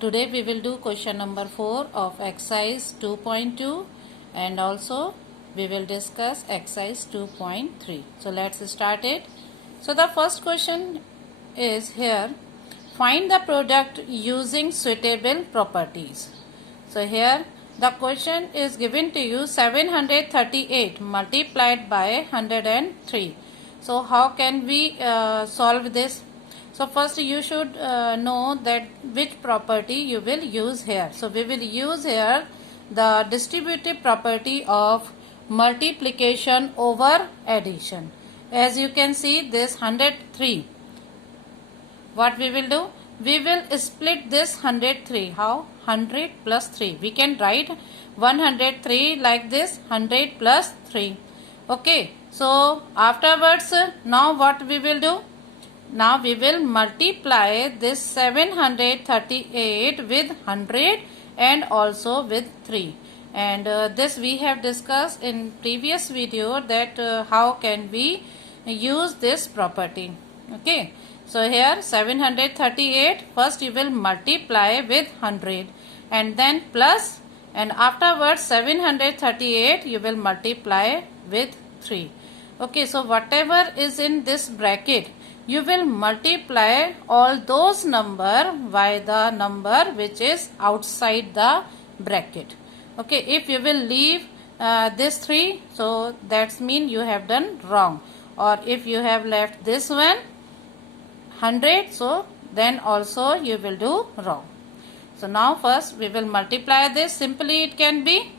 Today we will do question number 4 of exercise 2.2 and also we will discuss exercise 2.3. So let's start it. So the first question is here, find the product using suitable properties. So here the question is given to you 738 multiplied by 103. So how can we solve this? So first you should know that which property you will use here. So we will use here the distributive property of multiplication over addition. As you can see, this 103. What we will do? We will split this 103. How? 100 plus 3. We can write 103 like this, 100 plus 3. Okay. So afterwards, now what we will do? Now we will multiply this 738 with 100 and also with 3. And this we have discussed in previous video that how can we use this property. Okay. So here 738, first you will multiply with 100 and then plus, and afterwards 738 you will multiply with 3. Okay. So whatever is in this bracket, you will multiply all those number by the number which is outside the bracket. Okay, if you will leave this 3, so that's mean you have done wrong. Or if you have left this one 100, so then also you will do wrong. So now first we will multiply this. Simply it can be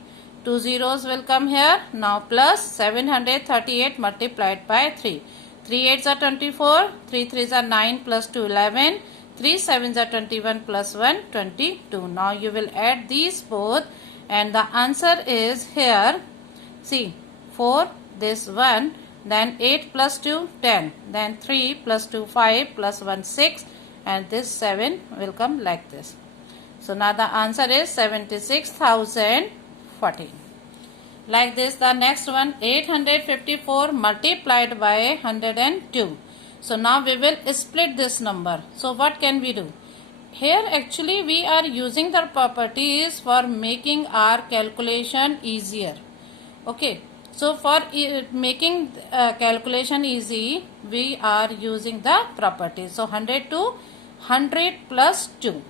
2 zeros will come here. Now plus 738 multiplied by 3. 3 8s are 24, 3 3s are 9 plus 2 11, 3 7s are 21 plus 1 22. Now you will add these both and the answer is here. See, 4, this 1, then 8 plus 2 10, then 3 plus 2 5 plus 1 6 and this 7 will come like this. So now the answer is 76,014. Like this, the next one 854 multiplied by 102. So now we will split this number. So what can we do? Here actually we are using the properties for making our calculation easier. Okay. So for making calculation easy, we are using the properties. So 100 to 100 plus 2.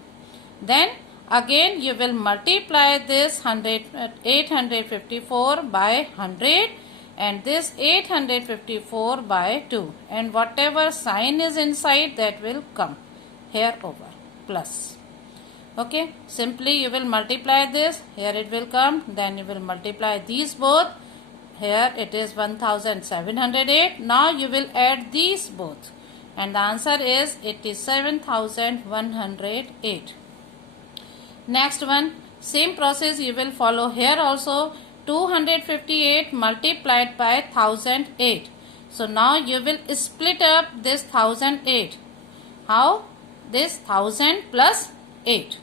Then again you will multiply this 854 by 100 and this 854 by 2, and whatever sign is inside that will come here over plus. Okay, simply you will multiply this, here it will come, then you will multiply these both, here it is 1708. Now you will add these both and the answer is 87,108. Next one, same process you will follow here also. 258 multiplied by 1008. So now you will split up this 1008. How? This 1000 plus 8.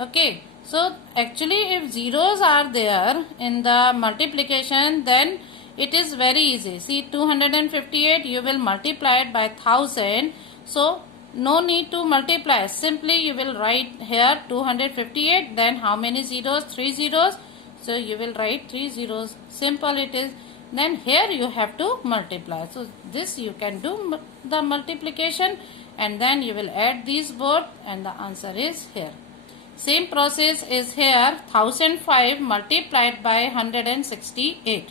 Okay. So actually if zeros are there in the multiplication, then it is very easy. See, 258 you will multiply it by 1000. So no need to multiply. Simply you will write here 258. Then how many zeros? 3 zeros. So you will write 3 zeros. Simple it is. Then here you have to multiply. So this you can do the multiplication and then you will add these both and the answer is here. Same process is here. 1005 multiplied by 168.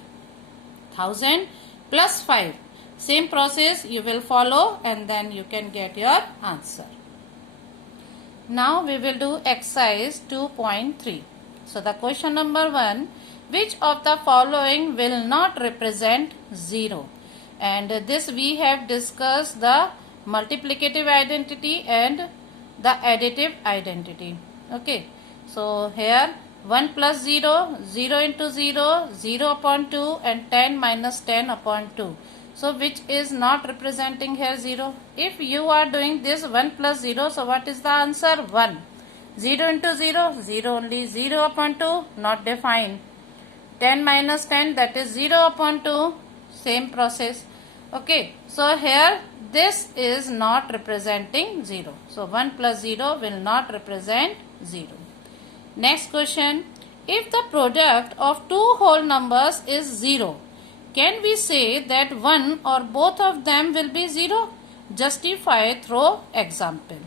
1000 plus 5. Same process you will follow and then you can get your answer. Now we will do exercise 2.3. So the question number 1, which of the following will not represent 0? And this we have discussed the multiplicative identity and the additive identity. Okay. So here 1 plus 0, 0 into 0, 0 upon 2 and 10 minus 10 upon 2. So which is not representing here 0? If you are doing this 1 plus 0, so what is the answer? 1. 0 into 0, 0 only, 0 upon 2, not defined. 10 minus 10, that is 0 upon 2, same process. Okay, so here this is not representing 0. So 1 plus 0 will not represent 0. Next question. If the product of two whole numbers is 0, can we say that one or both of them will be 0? Justify through example.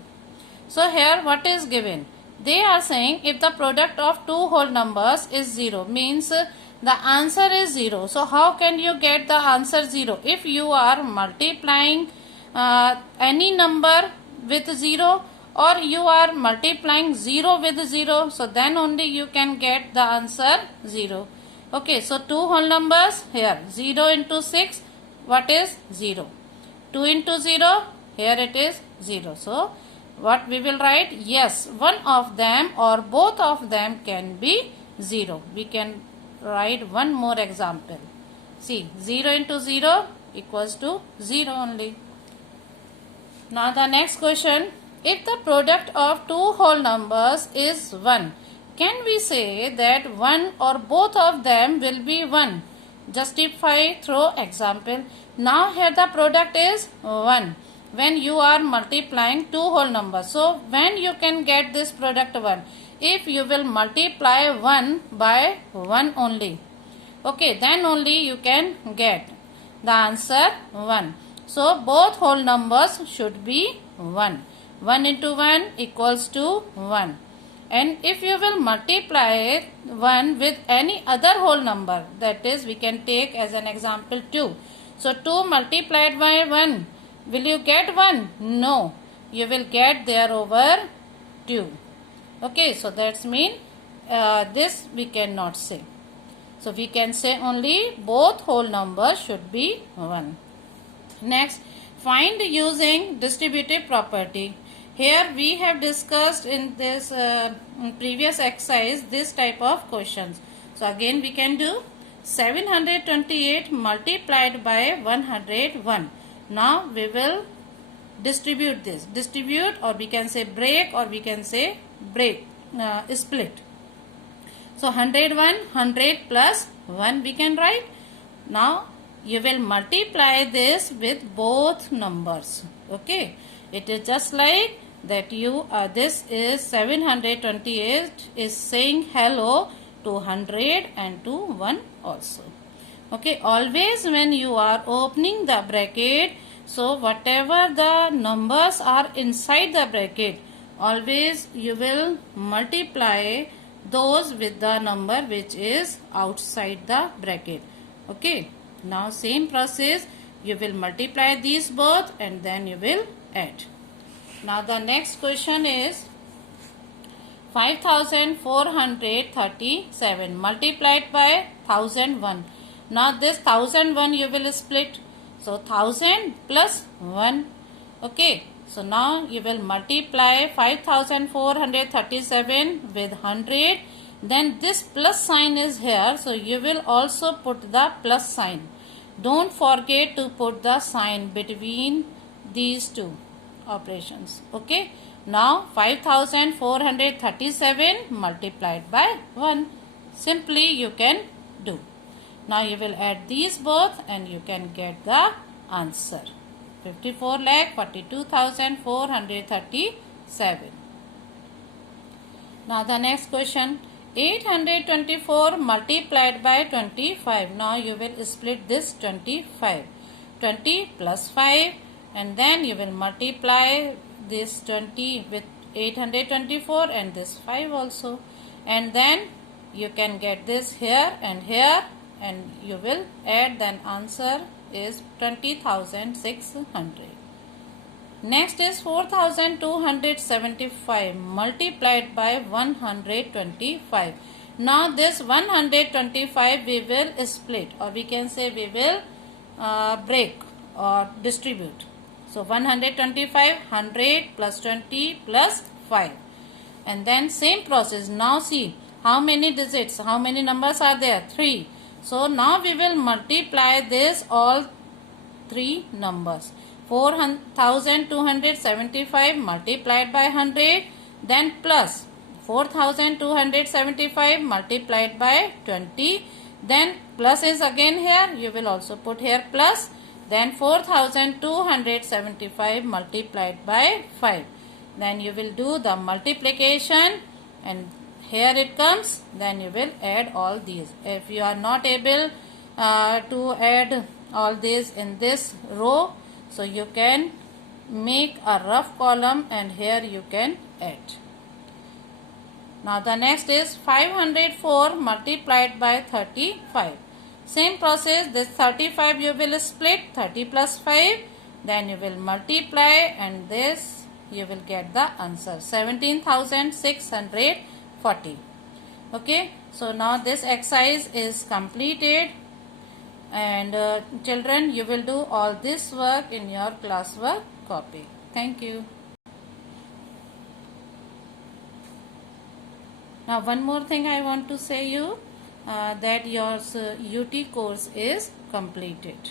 So here what is given? They are saying if the product of two whole numbers is 0, means the answer is 0. So how can you get the answer 0? If you are multiplying any number with 0, or you are multiplying 0 with 0, so then only you can get the answer 0. Okay, so two whole numbers here, 0 into 6, what is 0? 2 into 0, here it is 0. So what we will write? Yes, one of them or both of them can be 0. We can write one more example. See, 0 into 0 equals to 0 only. Now the next question. If the product of two whole numbers is 1, can we say that one or both of them will be 1? Justify through example. Now here the product is 1. When you are multiplying two whole numbers. So when you can get this product 1? If you will multiply 1 by 1 only. Okay, then only you can get the answer 1. So both whole numbers should be 1. 1 into 1 equals to 1. And if you will multiply 1 with any other whole number, that is we can take as an example 2. So 2 multiplied by 1, will you get 1? No. You will get there over 2. Okay, so that's mean this we cannot say. So we can say only both whole numbers should be 1. Next, find using distributive property. Here we have discussed in this previous exercise this type of questions. So again we can do 728 multiplied by 101. Now we will distribute this. Distribute, or we can say break, or we can say split. So 101, 100 plus 1 we can write. Now you will multiply this with both numbers. Okay, it is just like that this is 728 is saying hello to 100 and to 1 also. Okay, always when you are opening the bracket, so whatever the numbers are inside the bracket, always you will multiply those with the number which is outside the bracket. Okay, now same process, you will multiply these both and then you will add. Now the next question is 5437 multiplied by 1001. Now this 1001 you will split. So 1000 plus 1. Okay. So now you will multiply 5437 with 100. Then this plus sign is here. So you will also put the plus sign. Don't forget to put the sign between these two operations. Okay. Now 5437 multiplied by 1. Simply you can do. Now you will add these both and you can get the answer. 54,42,437. Now the next question. 824 multiplied by 25. Now you will split this 25. 20 plus 5. And then you will multiply this 20 with 824 and this 5 also. And then you can get this here and you will add, then answer is 20,600. Next is 4,275 multiplied by 125. Now this 125 we will split, or we can say we will break or distribute. So 125, 100 plus 20 plus 5. And then same process. Now see how many digits, how many numbers are there? 3. So now we will multiply this all 3 numbers. 4,275 multiplied by 100, then plus 4,275 multiplied by 20, then plus is again here, you will also put here plus, Then 4275 multiplied by 5. Then you will do the multiplication and here it comes. Then you will add all these. If you are not able to add all these in this row, so you can make a rough column and here you can add. Now the next is 504 multiplied by 35. Same process, this 35 you will split 30 plus 5, then you will multiply and this you will get the answer 17,640. Okay, so now this exercise is completed and children, you will do all this work in your classwork copy. Thank you. Now one more thing I want to say you that your UT course is completed.